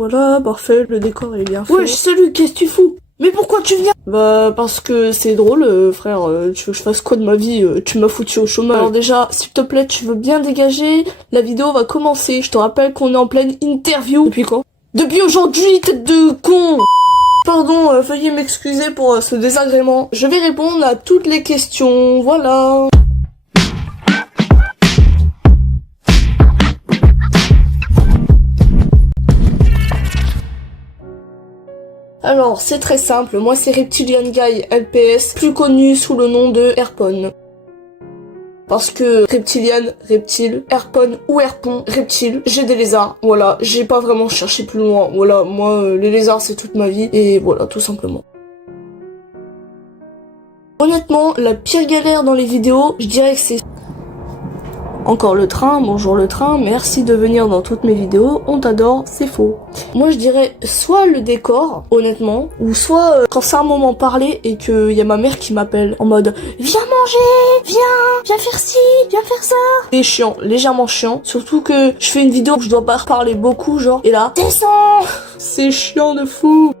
voilà, parfait, le décor est bien fait. Wesh, salut, qu'est-ce que tu fous? Mais pourquoi tu viens? Bah, parce que c'est drôle, frère, tu veux que je fasse quoi de ma vie? Tu m'as foutu au chômage. Alors déjà, s'il te plaît, tu veux bien dégager? La vidéo va commencer. Je te rappelle qu'on est en pleine interview. Depuis quand? Depuis aujourd'hui, tête de con! Pardon, veuillez m'excuser pour ce désagrément. Je vais répondre à toutes les questions, voilà. Alors, c'est très simple, moi c'est Reptilian Guy LPS, plus connu sous le nom de Airpon. Parce que Reptilian, reptile, Airpon ou Airpon, reptile, j'ai des lézards, voilà, j'ai pas vraiment cherché plus loin, voilà, moi les lézards c'est toute ma vie, et voilà, tout simplement. Honnêtement, la pire galère dans les vidéos, je dirais que c'est... Encore le train, bonjour le train, merci de venir dans toutes mes vidéos, on t'adore, c'est faux. Moi je dirais soit le décor, honnêtement, ou soit quand c'est un moment parlé et qu'il y a ma mère qui m'appelle en mode « Viens manger, viens faire ci, viens faire ça ». C'est chiant, légèrement chiant, surtout que je fais une vidéo où je dois pas parler beaucoup, genre, et là « Descends !» C'est chiant de fou.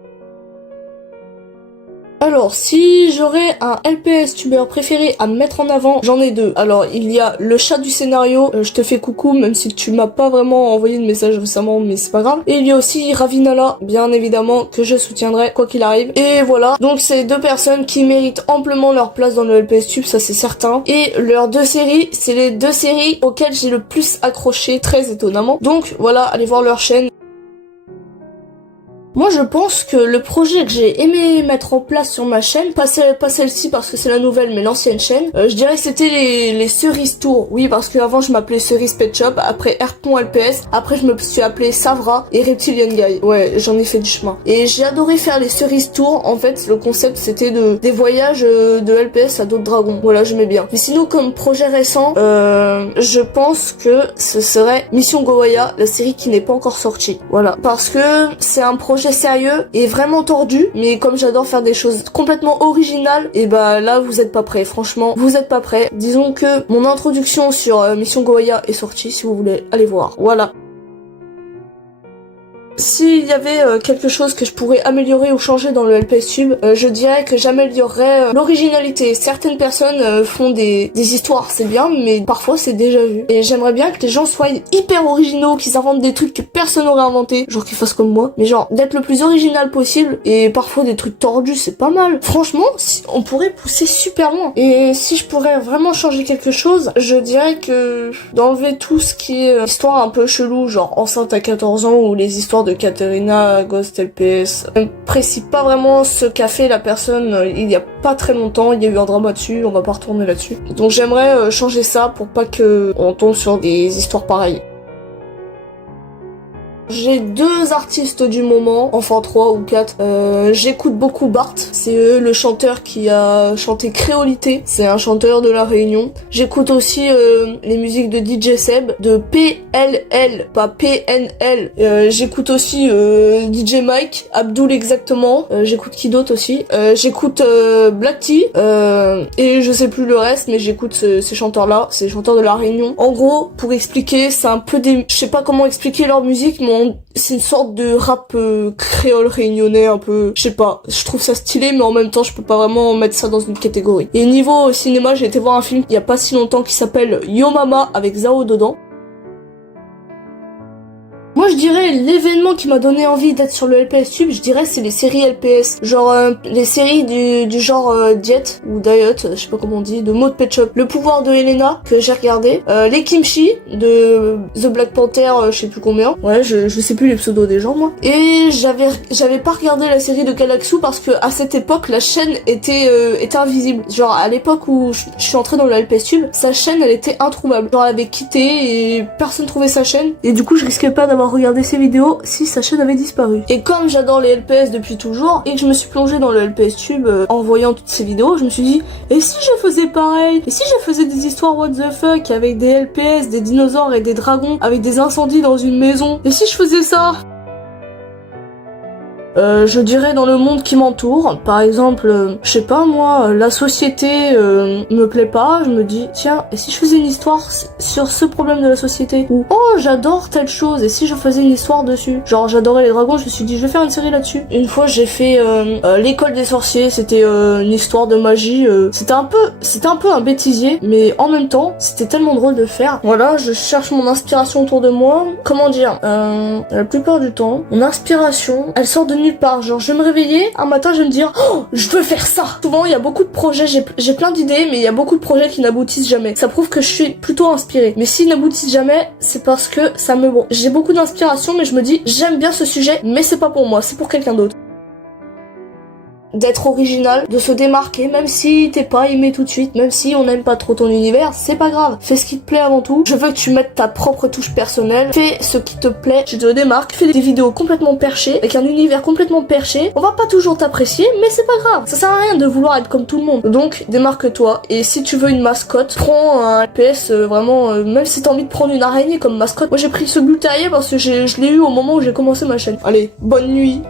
Alors, si j'aurais un LPS tuber préféré à mettre en avant, j'en ai deux. Alors, il y a le chat du scénario, je te fais coucou, même si tu m'as pas vraiment envoyé de message récemment, mais c'est pas grave. Et il y a aussi Ravinala, bien évidemment, que je soutiendrai, quoi qu'il arrive. Et voilà, donc c'est deux personnes qui méritent amplement leur place dans le LPS tube, ça c'est certain. Et leurs deux séries, c'est les deux séries auxquelles j'ai le plus accroché, très étonnamment. Donc voilà, allez voir leur chaîne. Moi je pense que le projet que j'ai aimé mettre en place sur ma chaîne, pas celle-ci parce que c'est la nouvelle mais l'ancienne chaîne, je dirais que c'était les cerises tours. Oui, parce qu'avant je m'appelais Cerise Pet Shop, après Airpon LPS, après je me suis appelé Savra et Reptilian Guy. Ouais, j'en ai fait du chemin. Et j'ai adoré faire les cerises tours, en fait le concept c'était des voyages de LPS à d'autres dragons. Voilà, j'aimais bien. Mais sinon comme projet récent, je pense que ce serait Mission Gowaya, la série qui n'est pas encore sortie. Voilà, parce que c'est un projet sérieux et vraiment tordu, mais comme j'adore faire des choses complètement originales, et bah là vous êtes pas prêts, franchement vous êtes pas prêts. Disons que mon introduction sur Mission Gowaya est sortie, si vous voulez aller voir, voilà. S'il y avait quelque chose que je pourrais améliorer ou changer dans le LPS Tube, je dirais que j'améliorerais l'originalité. Certaines personnes font des histoires, c'est bien, mais parfois c'est déjà vu. Et j'aimerais bien que les gens soient hyper originaux, qu'ils inventent des trucs que personne n'aurait inventé, genre qu'ils fassent comme moi. Mais genre, d'être le plus original possible, et parfois des trucs tordus, c'est pas mal. Franchement, on pourrait pousser super loin. Et si je pourrais vraiment changer quelque chose, je dirais que d'enlever tout ce qui est histoire un peu chelou, genre enceinte à 14 ans, ou les histoires de Katerina, Ghost LPS. On n'apprécie pas vraiment ce qu'a fait la personne il y a pas très longtemps, il y a eu un drama dessus, on va pas retourner là-dessus. Donc j'aimerais changer ça pour pas que on tombe sur des histoires pareilles. J'ai deux artistes du moment, enfin 3 ou 4. J'écoute beaucoup Bart, c'est le chanteur qui a chanté Créolité, c'est un chanteur de La Réunion. J'écoute aussi les musiques de DJ Seb, de PLL, pas PNL. J'écoute aussi DJ Mike, Abdul exactement. J'écoute qui d'autre aussi. J'écoute Black T, et je sais plus le reste, mais j'écoute ces chanteurs-là, ces chanteurs de La Réunion. En gros, pour expliquer, c'est un peu des... Je sais pas comment expliquer leur musique, mais c'est une sorte de rap créole réunionnais un peu, je sais pas, je trouve ça stylé mais en même temps je peux pas vraiment mettre ça dans une catégorie. Et niveau cinéma, j'ai été voir un film il y a pas si longtemps qui s'appelle Yo Mama avec Zao dedans. Moi je dirais l'événement qui m'a donné envie d'être sur le LPS Tube, je dirais c'est les séries LPS. Genre les séries du genre Diet ou Diet, je sais pas comment on dit, de Maud Pet Shop. Le pouvoir de Helena que j'ai regardé. Les Kimchi de The Black Panther, je sais plus combien. Ouais, je sais plus les pseudos des gens moi. Et j'avais pas regardé la série de Galaxu parce que à cette époque la chaîne était invisible. Genre à l'époque où je suis entrée dans le LPS Tube, sa chaîne elle était introuvable. Genre elle avait quitté et personne trouvait sa chaîne. Et du coup je risquais pas d'avoir regardé ses vidéos si sa chaîne avait disparu. Et comme j'adore les LPS depuis toujours et que je me suis plongée dans le LPS Tube en voyant toutes ces vidéos, je me suis dit et si je faisais pareil? Et si je faisais des histoires what the fuck avec des LPS, des dinosaures et des dragons, avec des incendies dans une maison? Et si je faisais ça? Je dirais dans le monde qui m'entoure. Par exemple, je sais pas moi, la société me plaît pas, je me dis tiens, et si je faisais une histoire sur ce problème de la société? Ou oh j'adore telle chose, et si je faisais une histoire dessus? Genre j'adorais les dragons, je me suis dit je vais faire une série là-dessus. Une fois j'ai fait l'école des sorciers, c'était une histoire de magie, c'était un peu un bêtisier, mais en même temps c'était tellement drôle de faire. Voilà, je cherche mon inspiration autour de moi. Comment dire, la plupart du temps, mon inspiration, elle sort de nulle part. Genre je vais me réveiller, un matin je vais me dire oh je veux faire ça. Souvent il y a beaucoup de projets, j'ai plein d'idées, mais il y a beaucoup de projets qui n'aboutissent jamais. Ça prouve que je suis plutôt inspirée. Mais s'ils n'aboutissent jamais, c'est parce que j'ai beaucoup d'inspiration, mais je me dis j'aime bien ce sujet, mais c'est pas pour moi, c'est pour quelqu'un d'autre. D'être original, de se démarquer, même si t'es pas aimé tout de suite, même si on n'aime pas trop ton univers, c'est pas grave. Fais ce qui te plaît avant tout. Je veux que tu mettes ta propre touche personnelle. Fais ce qui te plaît, tu te démarques. Fais des vidéos complètement perchées, avec un univers complètement perché. On va pas toujours t'apprécier, mais c'est pas grave. Ça sert à rien de vouloir être comme tout le monde. Donc, démarque-toi. Et si tu veux une mascotte, prends un LPS vraiment, même si t'as envie de prendre une araignée comme mascotte. Moi j'ai pris ce bull terrier parce que je l'ai eu au moment où j'ai commencé ma chaîne. Allez, bonne nuit.